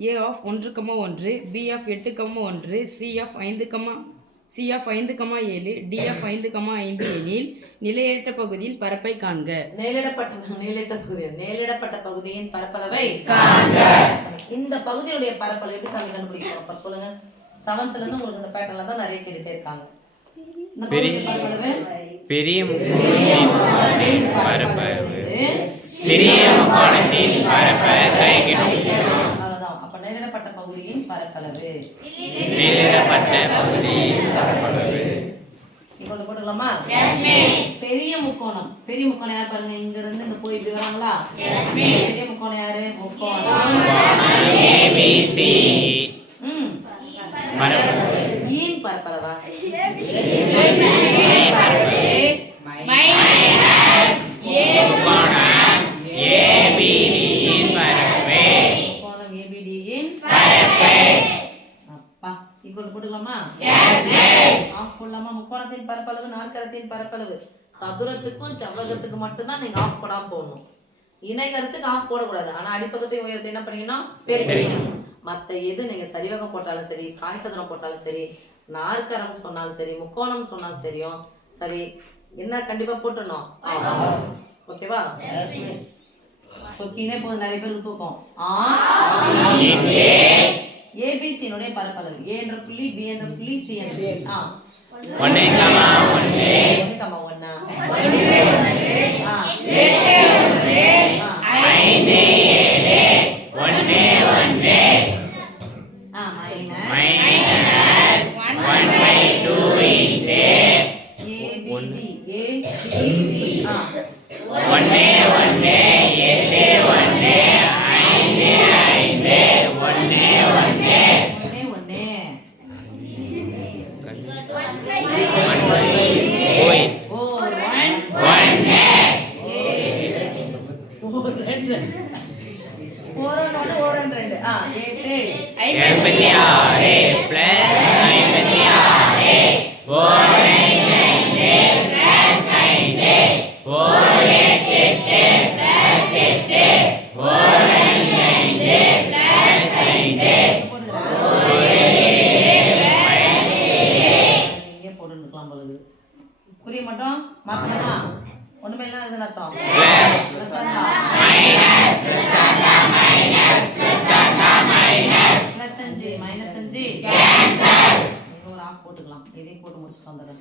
A of 1,1, B of 8,1, C of 5,7, D of 5,5 எனில் நிலையற்ற பகுதியின் பரப்பை காண்க. நேலிடப்பட்ட பகுதியின் பரப்பளவை காண்க. இந்த பகுதியுடைய பரப்பளவு எப்படி சாமி கண்டுபிடிக்கிறோம் சொல்லுங்க. 7th ல இருந்து உங்களுக்கு இந்த பேட்டர்ன்ல தான் நிறைய கேட்டுட்டே இருக்காங்க. இந்த பகுதியின் பரப்பளவு பெரிய முக்கோணத்தின் பரப்பளவு சிறிய முக்கோணத்தின் பரப்பளவை கணக்கிடவும். அவ்வளவுதான். அப்ப நேலிடப்பட்ட பகுதியின் பரப்பளவு இப்போ போட்டுக்கலாமா? பெரிய முக்கோணம் யார் பாருங்க, இங்க இருந்து இங்க போய் இப்படி வராங்களா? பெரிய முக்கோணம் யாரு? முக்கோணம் ABC. ஈன் பரப்பளவா? முக்கோணத்தின் பரப்பளவு நாற்கரத்தின் பரப்பளவு. சதுரத்துக்கும் செவ்வகத்துக்கு மட்டும்தான் நீங்க ஆஃப் போடாம போடணும். இணைகரத்துக்கு ஆஃப் போடக்கூடாது. ஆனா அடிப்பக்கத்தை உயரத்தை என்ன பண்ணீங்கன்னா பெருக்கணும். மத்த எது நீங்க சரிவகம் போட்டாலும் சரி, சாய் சதுரம் போட்டாலும் சரி, நாற்கரம் சொன்னாலும் சரி, முக்கோணம் சொன்னாலும் சரியும் சரி, என்ன கண்டிப்பா போட்டுடணும். ஓகேவா? தொக்கினே போது நிறைய பேருக்கு தூக்கம். ஏபிசியினுடைய பரப்பளவு A என்ற புள்ளி, B என்ற புள்ளி, C என்ற புள்ளி. 1, 1, 1, புரிய மட்டும் மாத்தணுமா? ஒண்ணுமே இல்ல இது அர்த்தம். -5 கேன்சல். நீங்க ஒரு ஆஃப் போட்டுக்கலாம். இதையும் போட்டு முடிச்சிட்டு வந்துறேன்.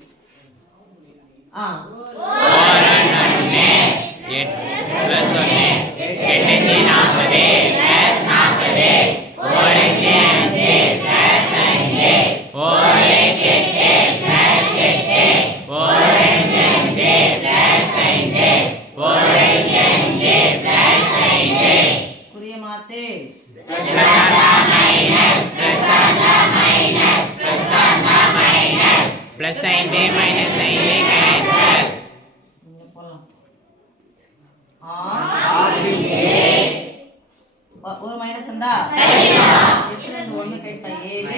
1 மைனஸ் இருந்தா 1 கழிச்சா 7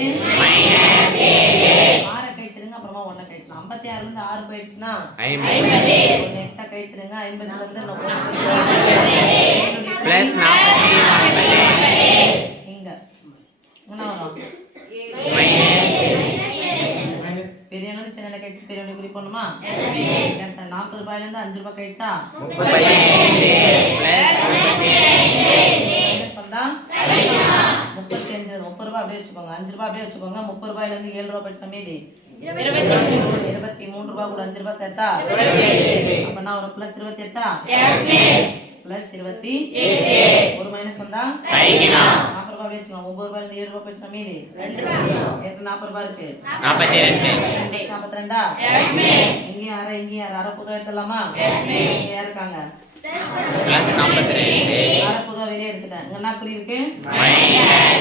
6 கழிச்சிடுங்க. அப்புறமா 1 கழிச்சா 56 இருந்து 6 போயிடுச்சுன்னா 50. 1 எக்ஸ்ட்ரா கழிச்சிடுங்க. 50 ல இருந்து 40 பிளஸ் 40 இங்க என்ன வரும்? பெரிய நடி சின்ன கழிச்சு பெரிய நடி குறி பண்ணுமா? 40 ரூபாயில இருந்து 5 ரூபாய் கழிச்சா 35. 30 ரூபாய் அப்படியே வச்சுக்கோங்க. 5 ரூபாய் அப்படியே வச்சுக்கோங்க. 30 ரூபாயில இருந்து 7 ரூபாய் படிச்ச மீதி 23 ரூபாய் கூட 5 ரூபாய் சேர்த்தா அப்ப நான் ஒரு பிளஸ் 28 பிளஸ் 28 ஒரு மைனஸ் வந்தா 40 ரூபாய் அப்படியே வச்சுக்கோங்க. 9 ரூபாயில இருந்து 7 ரூபாய் படிச்ச மீதி 40 ரூபாய் இருக்கு. 42 இங்க யார புது எடுத்துலாமா? இங்க யார் இருக்காங்க? புதுவா வெளியே எடுத்துட்டேன். இங்க என்ன குறி இருக்கு?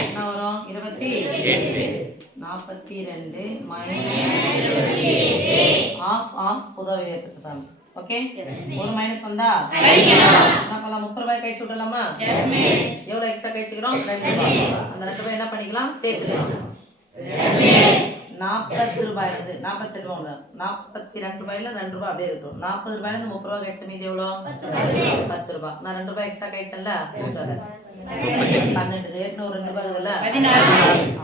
என்ன வரும்? 42 ஆஃப் புதுவா வெளியே எடுத்துட்டு சாமி. ஓகே, ஒரு மைனஸ் வந்தா என்ன பண்ணலாம்? 30 ரூபாய் கழிச்சு விடலாமா? எவ்வளவு எக்ஸ்ட்ரா கழிச்சுக்கிறோம்? 2 ரூபாய். அந்த 2 ரூபாய் என்ன பண்ணிக்கலாம்? சேர்த்துக்கலாம். 40 ரூபாய் இருந்து 42 ரூபாய் 42 ரூபாயில 2 ரூபாய் அப்படியே இருக்கும். 40 ரூபாயில 30 ரூபாய் கழிச்ச மீதி எவ்வளோ? 10 ரூபாய். நான் 2 ரூபாய் எக்ஸ்ட்ரா கழிச்சேன்ல, 12 ஏற்கனவே ஒரு 2 பகுதியில் 14.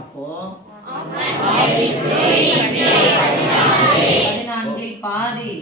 அப்போ 14 பாதி